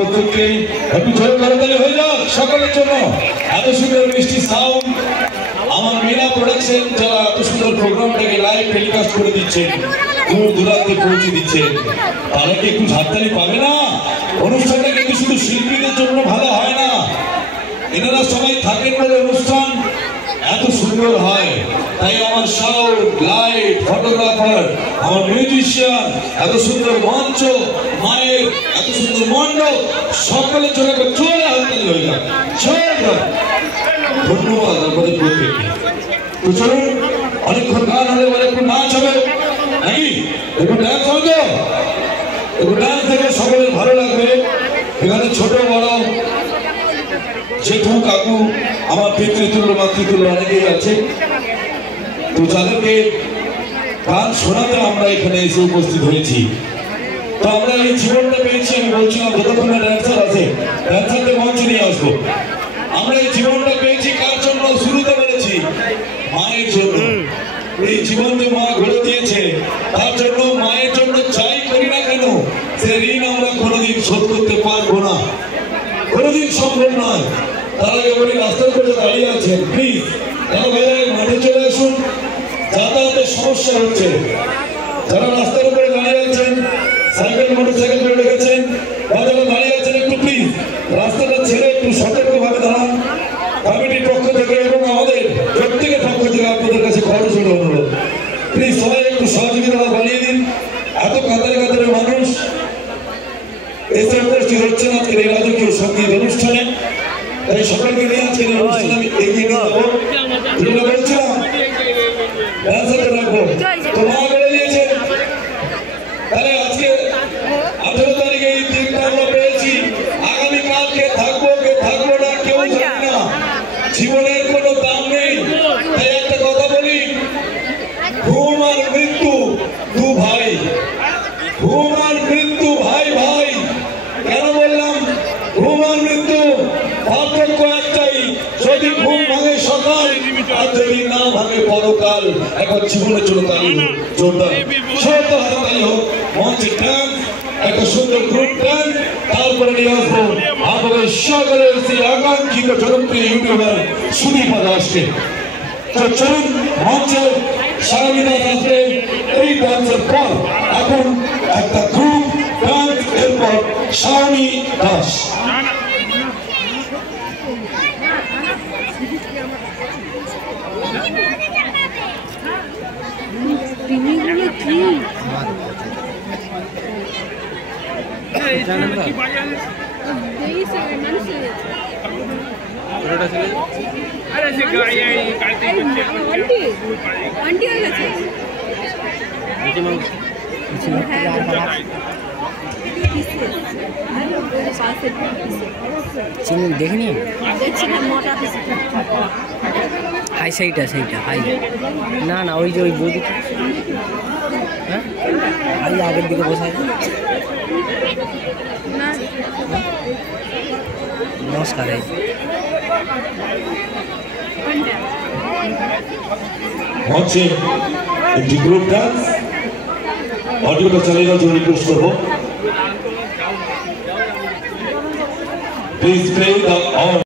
প্রত্যেককে একটু জোরে করতালি হয়ে যাক সকলের জন্য। এত সুন্দর মিষ্টি সাউন্ড আমার মিনা প্রোডাকশন যারা এত সুন্দর প্রোগ্রামটাকে লাইভ টেলিকাস্ট করে দিচ্ছেন, দূর দূরান্তে পৌঁছে দিচ্ছেন, তারা কি একটু হাততালি পাবে না? অনুষ্ঠানটা কিন্তু শুধু শিল্পীদের জন্য ভালো হয় না, এনারা সবাই থাকেন বলে অনুষ্ঠান এত সুন্দর হয়। তাই আমার সাউন্ড, লাইট, ফটোগ্রাফার, আমার মিউজিশিয়ান, এত সুন্দর মঞ্চ, মায়ের এত সুন্দর মণ্ডপ, সকলের জন্য জোরে হাততালি হয়ে যাক। ধন্যবাদ আপনাদের প্রত্যেককে। তো চলুন, অনেকক্ষণ গান হলে অনেকক্ষণ নাচ হবে নাকি? একটু ডান্স হবে তো? একটু ডান্স দেখে সকলের ভালো লাগবে। এখানে ছোট বড় জেঠু কাকু আমার পিতৃতুল্য মাতৃতুল্য অনেকেই আছে। তো যাদেরকে গান শোনাতে আমরা এখানে এসে উপস্থিত হয়েছি, তো আমরা এই জীবনটা পেয়েছি। আমি বলছিলাম যতক্ষণ ড্যান্সার আছে ড্যান্সারদের মঞ্চে নিয়ে আসবো। আমরা এই জীবনটা পেয়েছি কার জন্য? শুরুতে বলেছি মায়ের জন্য। এই জীবন যে মা গড়ে দিয়েছে তার জন্য, মায়ের জন্য যাই করি না কেন সে ঋণ আমরা কোনোদিন শোধ করতে পারবো না, কোনোদিন সম্ভব নয়। তার আগে বলি রাস্তার উপরে দাঁড়িয়ে আছেন, প্লিজ মাঠে চলে আসুন, যাতায়াতের সমস্যা হচ্ছে। যারা রাস্তার উপরে দাঁড়িয়ে আছেন, সাইকেল মোটরসাইকেল করে রেখেছেন বা যারা দাঁড়িয়ে আছেন, একটু প্লিজ রাস্তাটা ছেড়ে একটু সতর্কভাবে দাঁড়ান। কমিটির পক্ষ থেকে এবং আমাদের প্রত্যেকের পক্ষ থেকে আপনাদের কাছে খরচ হলো অনুরোধ, প্লিজ সবাই একটু সহযোগিতা বাড়িয়ে দিন। এত কাতারে কাতারে মানুষ এসে উপস্থিত হচ্ছেন আজকের এই রাজকীয় সঙ্গীত অনুষ্ঠানে। তাই সকলকে নিয়ে আজকের অনুষ্ঠানে আমি এগিয়ে নিয়ে যাবো। যেটা বলছিলাম ড্যান্সারকে রাখবো, তো মা বলে দিয়েছে। তাহলে আজকে 18 তারিখে এই দিনটা আমরা পেয়েছি। আগামীকালকে থাকবো কে থাকবো না কেউ জানে না, জীবনের কোনো দাম নেই। তাই একটা কথা বলি, ঘুম আর মৃত্যু দু ভাই, ঘুম আর মৃত্যু ভাই ভাই। কেন বললাম ঘুম আর মৃত্যু? পার্থক্য একটাই, যদি ঘুম ভাঙে সকাল আর যদি না ভাঙে পরকাল। এখন জীবনের জন্য তালি হোক, জোরদার সত্তর হাততালি হোক। মঞ্চে ডান্স, একটা সুন্দর গ্রুপ ডান্স, তারপরে নিয়ে আসবো আমাদের সকলের সেই আকাঙ্ক্ষিত জনপ্রিয় ইউটিউবার সুদীপা দাসকে। তো চলুন, মঞ্চে সারাবিনা আসবে এই ডান্সের পর। এখন একটা গ্রুপ ডান্স, এরপর শাওনি দাস। দেখিনি হাই সেইটা সেইটা হাই না না ওই যে ওই বৌদিটা, হ্যাঁ হাই আগের দিকে বসায়। নমস্কার। মঞ্চে একটি গ্রুপ ডান্স, অডিওটা চালিয়ে দেওয়ার জন্য রিকোয়েস্ট করবো। Please play the